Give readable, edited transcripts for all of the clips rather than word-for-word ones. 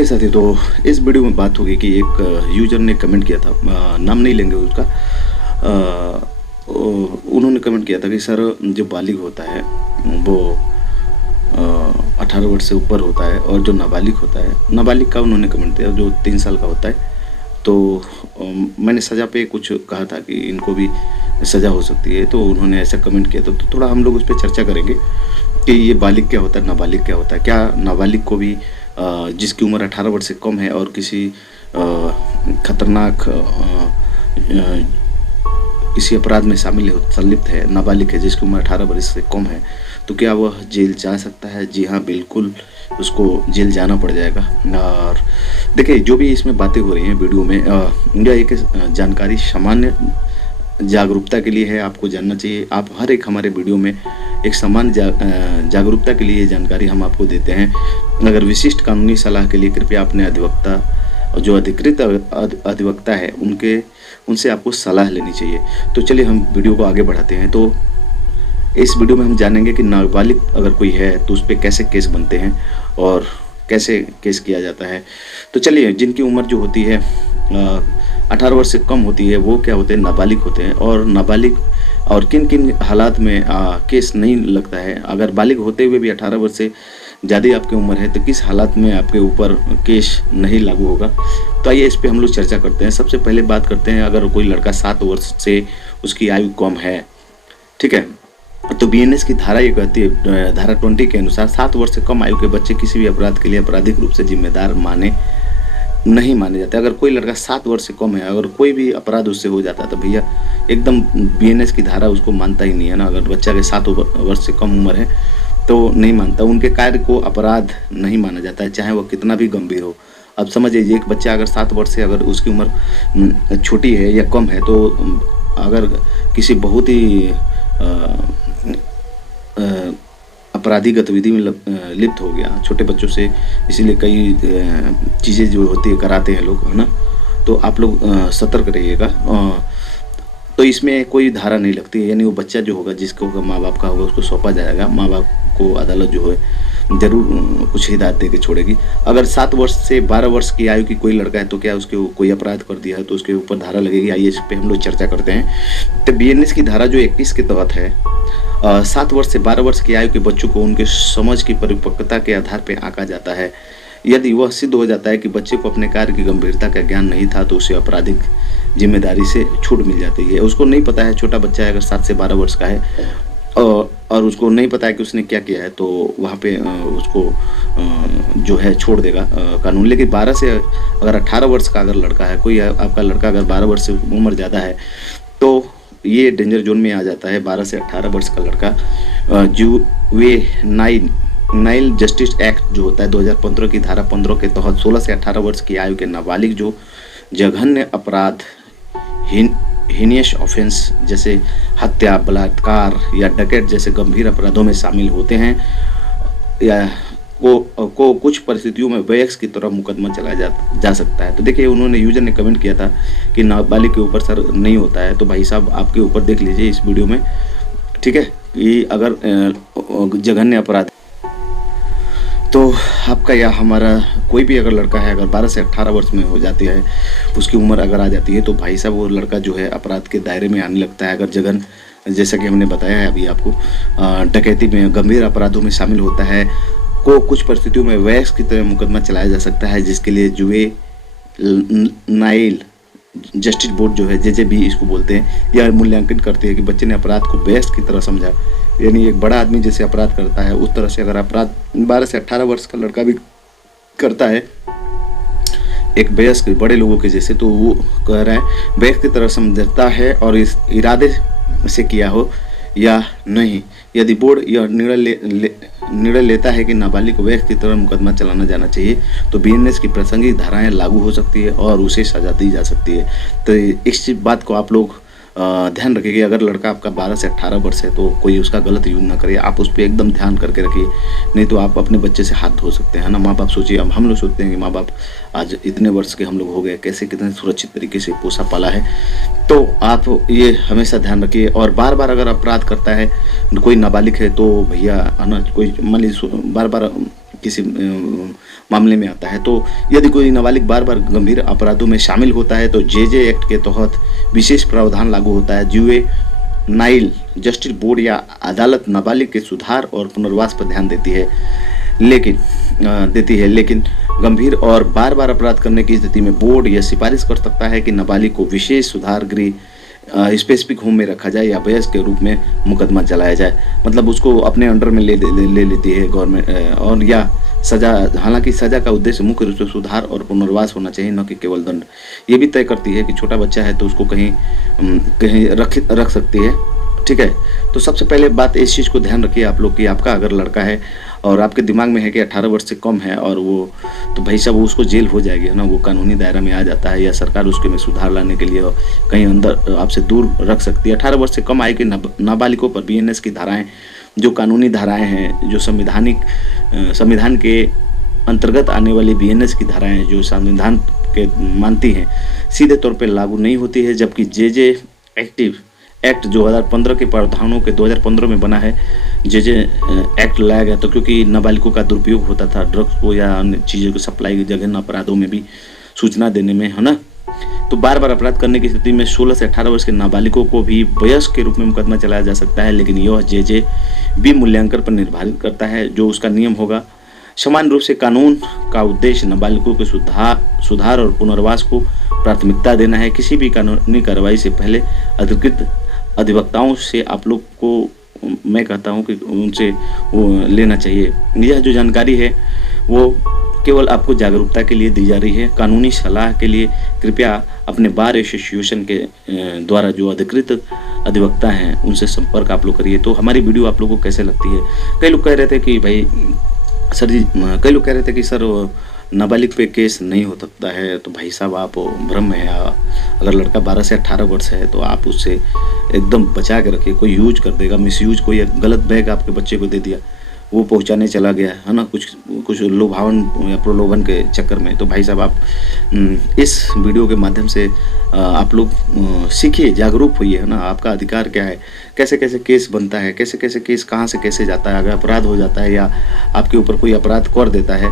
चलिए साथी, तो इस वीडियो में बात होगी कि एक यूजर ने कमेंट किया था, नाम नहीं लेंगे उसका। उन्होंने कमेंट किया था कि सर जो बालिग होता है वो 18 वर्ष से ऊपर होता है, और जो नाबालिग होता है, नाबालिग का उन्होंने कमेंट दिया जो 3 साल का होता है। तो मैंने सज़ा पे कुछ कहा था कि इनको भी सज़ा हो सकती है, तो उन्होंने ऐसा कमेंट किया था। तो थोड़ा हम लोग उस पर चर्चा करेंगे कि ये बालिग क्या होता है, नाबालिग क्या होता है। क्या नाबालिग को भी जिसकी उम्र 18 वर्ष से कम है और किसी खतरनाक किसी अपराध में शामिल है, संलिप्त है, नाबालिग है जिसकी उम्र 18 वर्ष से कम है, तो क्या वह जेल जा सकता है? जी हाँ, बिल्कुल उसको जेल जाना पड़ जाएगा। और देखिए, जो भी इसमें बातें हो रही हैं वीडियो में, यह एक जानकारी सामान्य जागरूकता के लिए है। आपको जानना चाहिए। आप हर एक हमारे वीडियो में एक सामान्य जागरूकता के लिए जानकारी हम आपको देते हैं। अगर विशिष्ट कानूनी सलाह के लिए कृपया अपने अधिवक्ता, जो अधिकृत अधिवक्ता है, उनसे आपको सलाह लेनी चाहिए। तो चलिए हम वीडियो को आगे बढ़ाते हैं। तो इस वीडियो में हम जानेंगे कि नाबालिग अगर कोई है तो उस पर कैसे केस बनते हैं और कैसे केस किया जाता है। तो चलिए, जिनकी उम्र जो होती है 18 वर्ष से कम होती है, वो क्या होते हैं? नाबालिग होते हैं। और नाबालिग और किन किन हालात में केस नहीं लगता है? अगर बालिग होते हुए भी 18 वर्ष से ज़्यादा आपकी उम्र है तो किस हालात में आपके ऊपर केस नहीं लागू होगा? तो आइए इस पर हम लोग चर्चा करते हैं। सबसे पहले बात करते हैं, अगर कोई लड़का 7 वर्ष से उसकी आयु कम है, ठीक है, तो बीएनएस की धारा ये कहती है, धारा 20 के अनुसार 7 वर्ष से कम आयु के बच्चे किसी भी अपराध के लिए आपराधिक रूप से जिम्मेदार नहीं माने जाते। अगर कोई लड़का 7 वर्ष से कम है, अगर कोई भी अपराध उससे हो जाता है तो भैया एकदम बीएनएस की धारा उसको मानता ही नहीं है ना। अगर बच्चा के 7 वर्ष से कम उम्र है तो नहीं मानता, उनके कार्य को अपराध नहीं माना जाता है, चाहे वह कितना भी गंभीर हो। अब समझ लीजिए, एक बच्चा अगर 7 वर्ष से, अगर उसकी उम्र छोटी है या कम है, तो अगर किसी बहुत ही आपराधिक गतिविधि में लिप्त हो गया छोटे बच्चों से, इसीलिए कई चीज़ें जो होती है कराते हैं लोग, है ना। तो आप लोग सतर्क रहिएगा। तो इसमें कोई धारा नहीं लगती है, यानी वो बच्चा जो होगा, जिसको माँ बाप का होगा, उसको सौंपा जाएगा। माँ बाप को अदालत जो है जरूर कुछ हिदायत दे के छोड़ेगी। अगर 7 वर्ष से 12 वर्ष की आयु की कोई लड़का है तो क्या उसके कोई अपराध कर दिया है तो उसके ऊपर धारा लगेगी? आइए इस पर हम लोग चर्चा करते हैं। तो बीएनएस की धारा जो 21 के तहत है, 7 वर्ष से 12 वर्ष की आयु के बच्चों को उनके समझ की परिपक्वता के आधार पर आंका जाता है। यदि वह सिद्ध हो जाता है कि बच्चे को अपने कार्य की गंभीरता का ज्ञान नहीं था तो उसे आपराधिक जिम्मेदारी से छूट मिल जाती है। उसको नहीं पता है, छोटा बच्चा है, अगर 7 से 12 वर्ष का है और उसको नहीं पता है कि उसने क्या किया है, तो वहाँ पे उसको जो है छोड़ देगा कानून। लेकिन 12 से अगर 18 वर्ष का अगर लड़का है, कोई आपका लड़का अगर 12 वर्ष से उम्र ज़्यादा है, तो ये डेंजर जोन में आ जाता है। 12 से 18 वर्ष का लड़का जुवेनाइल जस्टिस एक्ट जो होता है 2015 की धारा 15 के तहत 16 से 18 वर्ष की आयु के नाबालिग जो जघन्य अपराध, हीनियस ऑफेंस जैसे हत्या, बलात्कार या डकैत जैसे गंभीर अपराधों में शामिल होते हैं, या को कुछ परिस्थितियों में वयस्क की तरह मुकदमा चलाया जा सकता है। तो देखिए, उन्होंने यूजर ने कमेंट किया था कि नाबालिग के ऊपर सर नहीं होता है। तो भाई साहब, आपके ऊपर देख लीजिए इस वीडियो में, ठीक है, कि अगर जघन्य अपराध तो आपका या हमारा कोई भी अगर लड़का है, अगर 12 से 18 वर्ष में हो जाती है, उसकी उम्र अगर आ जाती है, तो भाई साहब वो लड़का जो है अपराध के दायरे में आने लगता है। अगर जघन, जैसा कि हमने बताया है अभी आपको, डकैती में, गंभीर अपराधों में शामिल होता है, को कुछ परिस्थितियों में वयस्क की तरह मुकदमा चलाया जा सकता है, जिसके लिए जुवेनाइल जस्टिस बोर्ड जो है, जेजेबी इसको बोलते हैं, यह मूल्यांकन करते हैं कि बच्चे ने अपराध को वयस्क की तरह समझा। यानी एक बड़ा आदमी जैसे अपराध करता है, उस तरह से अगर अपराध 12 से 18 वर्ष का लड़का भी करता है एक वयस्क बड़े लोगों के जैसे, तो वो कह रहा है वयस्क की तरह समझता है और इस इरादे से किया हो या नहीं। यदि बोर्ड यह निर्णय लेता है कि नाबालिग को वयस्क की तरह मुकदमा चलाना जाना चाहिए, तो बीएनएस की प्रासंगिक धाराएं लागू हो सकती है और उसे सजा दी जा सकती है। तो इस बात को आप लोग ध्यान रखिए कि अगर लड़का आपका 12 से 18 वर्ष है तो कोई उसका गलत यूज ना करे। आप उस पर एकदम ध्यान करके रखिए, नहीं तो आप अपने बच्चे से हाथ धो सकते हैं ना। माँ बाप सोचिए, अब हम लोग सोचते हैं कि माँ बाप आज इतने वर्ष के हम लोग हो गए, कैसे कितने सुरक्षित तरीके से पोसा पाला है। तो आप ये हमेशा ध्यान रखिए। और बार बार अगर अपराध करता है कोई नाबालिग है तो भैया, है ना, कोई मान लीजिए बार बार किसी मामले में आता है। तो यदि कोई नाबालिग बार बार गंभीर अपराधों में शामिल होता है तो जे एक्ट के तहत विशेष प्रावधान लागू होता है। जुवेनाइल जस्टिस बोर्ड या अदालत नाबालिग के सुधार और पुनर्वास पर ध्यान देती है, लेकिन गंभीर और बार बार अपराध करने की स्थिति में बोर्ड यह सिफारिश कर सकता है कि नाबालिग को विशेष सुधार गृह स्पेसिफिक होम में रखा जाए या वयस्क के रूप में मुकदमा चलाया जाए। मतलब उसको अपने अंडर में ले लेती है गवर्नमेंट। और या सजा, हालांकि सजा का उद्देश्य मुख्य रूप से सुधार और पुनर्वास होना चाहिए, न कि केवल दंड। ये भी तय करती है कि छोटा बच्चा है तो उसको कहीं रख सकती है, ठीक है। तो सबसे पहले बात इस चीज़ को ध्यान रखिए आप लोग कि आपका अगर लड़का है और आपके दिमाग में है कि 18 वर्ष से कम है और वो, तो भाई साहब उसको जेल हो जाएगी, है ना, वो कानूनी दायरा में आ जाता है, या सरकार उसके में सुधार लाने के लिए कहीं अंदर आपसे दूर रख सकती है। 18 वर्ष से कम आयु के नाबालिगों पर BNS की धाराएं, जो कानूनी धाराएं हैं, जो संविधान के अंतर्गत आने वाली BNS की धाराएं जो संविधान के मानती हैं, सीधे तौर पर लागू नहीं होती है। जबकि जे एक्ट 2015 के प्रावधानों के 2015 में बना है। जे एक्ट लाया गया तो क्योंकि नाबालिगों का दुरुपयोग होता था ड्रग्स को या अन्य चीज़ों को सप्लाई की जगह अपराधों में भी सूचना देने में, है ना। तो बार बार अपराध करने की स्थिति में 16 से 18 वर्ष के नाबालिगों को भी वयस्क के रूप में मुकदमा चलाया जा सकता है, लेकिन यह जे भी मूल्यांकन पर निर्धारित करता है जो उसका नियम होगा। समान रूप से कानून का उद्देश्य नाबालिगों के सुधार और पुनर्वास को प्राथमिकता देना है। किसी भी कानूनी कार्रवाई से पहले अधिकृत अधिवक्ताओं से आप लोग को मैं कहता हूं कि उनसे वो लेना चाहिए। यह जो जानकारी है वो केवल आपको जागरूकता के लिए दी जा रही है। कानूनी सलाह के लिए कृपया अपने बार एसोसिएशन के द्वारा जो अधिकृत अधिवक्ता हैं उनसे संपर्क आप लोग करिए। तो हमारी वीडियो आप लोगों को कैसे लगती है? कई लोग कह रहे थे कि भाई कई लोग कह रहे थे कि सर नाबालिग पे केस नहीं हो सकता है। तो भाई साहब आप भ्रम में है। अगर लड़का 12 से 18 वर्ष है तो आप उससे एकदम बचा के रखिए। कोई यूज कर देगा, मिसयूज, कोई गलत बैग आपके बच्चे को दे दिया, वो पहुंचाने चला गया, है ना, कुछ लुभावन या प्रलोभन के चक्कर में, तो भाई साहब आप इस वीडियो के माध्यम से आप लोग सीखिए, जागरूक होइए, है ना। आपका अधिकार क्या है, कैसे कैसे केस बनता है, कैसे कैसे केस कहाँ से कैसे जाता है, अगर अपराध हो जाता है या आपके ऊपर कोई अपराध कर देता है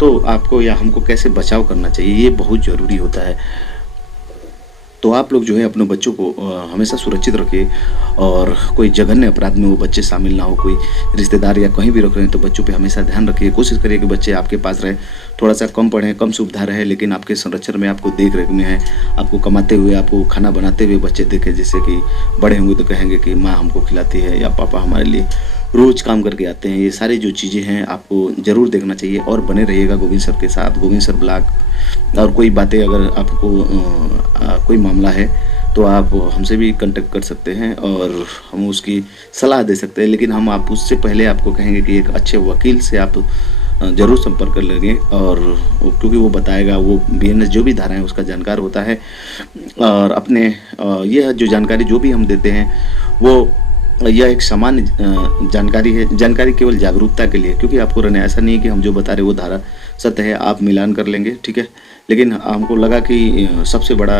तो आपको या हमको कैसे बचाव करना चाहिए, ये बहुत ज़रूरी होता है। तो आप लोग जो है अपने बच्चों को हमेशा सुरक्षित रखिए और कोई जघन्य अपराध में वो बच्चे शामिल ना हो। कोई रिश्तेदार या कहीं भी रख रहे हैं तो बच्चों पे हमेशा ध्यान रखिए। कोशिश करिए कि बच्चे आपके पास रहे, थोड़ा सा कम पढ़ें, कम सुविधा रहे, लेकिन आपके संरक्षण में, आपको देख रेख में है, आपको कमाते हुए, आपको खाना बनाते हुए बच्चे देखें, जिससे कि बड़े होंगे तो कहेंगे कि माँ हमको खिलाती है या पापा हमारे लिए रोज़ काम करके आते हैं। ये सारी जो चीज़ें हैं आपको ज़रूर देखना चाहिए और बने रहिएगा गोविंद सर के साथ, गोविंद सर ब्लॉग। और कोई बातें अगर आपको कोई मामला है तो आप हमसे भी कांटेक्ट कर सकते हैं और हम उसकी सलाह दे सकते हैं, लेकिन हम आप उससे पहले आपको कहेंगे कि एक अच्छे वकील से आप ज़रूर संपर्क कर लेंगे, और क्योंकि वो बताएगा, वो BNS जो भी धारा है उसका जानकार होता है। और अपने यह जो जानकारी जो भी हम देते हैं वो यह एक सामान्य जानकारी है, जानकारी केवल जागरूकता के लिए, क्योंकि आपको रहना, ऐसा नहीं है कि हम जो बता रहे वो धारा सत्य है, आप मिलान कर लेंगे, ठीक है। लेकिन हमको लगा कि सबसे बड़ा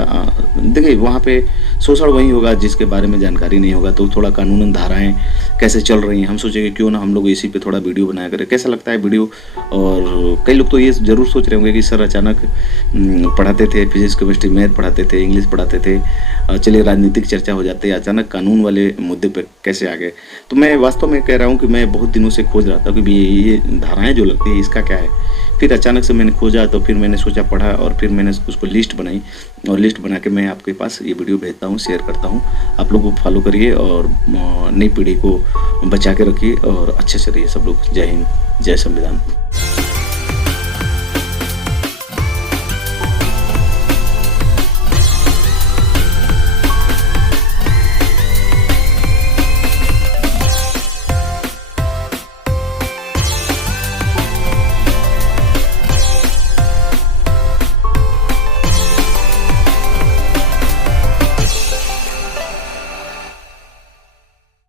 देखिए वहाँ पे शोषण वही होगा जिसके बारे में जानकारी नहीं होगा। तो थोड़ा कानूनन धाराएं कैसे चल रही हैं, हम सोचेंगे क्यों ना हम लोग इसी पे थोड़ा वीडियो बनाया करें। कैसा लगता है वीडियो? और कई लोग तो ये ज़रूर सोच रहे होंगे कि सर अचानक पढ़ाते थे फिजिक्स, केमिस्ट्री, मैथ पढ़ाते थे, इंग्लिश पढ़ाते थे, चलिए राजनीतिक चर्चा हो जाती है, अचानक कानून वाले मुद्दे पर कैसे आ गए। तो मैं वास्तव में कह रहा हूँ कि मैं बहुत दिनों से खोज रहा था कि ये धाराएँ जो लगती है इसका क्या है। फिर अचानक से मैंने खोजा, तो फिर मैंने सोचा, पढ़ा, और फिर मैंने उसको लिस्ट बनाई, और लिस्ट बना के मैं आपके पास ये वीडियो भेजता हूँ, शेयर करता हूँ। आप लोग को फॉलो करिए और नई पीढ़ी को बचा के रखिए और अच्छे से रहिए सब लोग। जय हिंद, जय संविधान।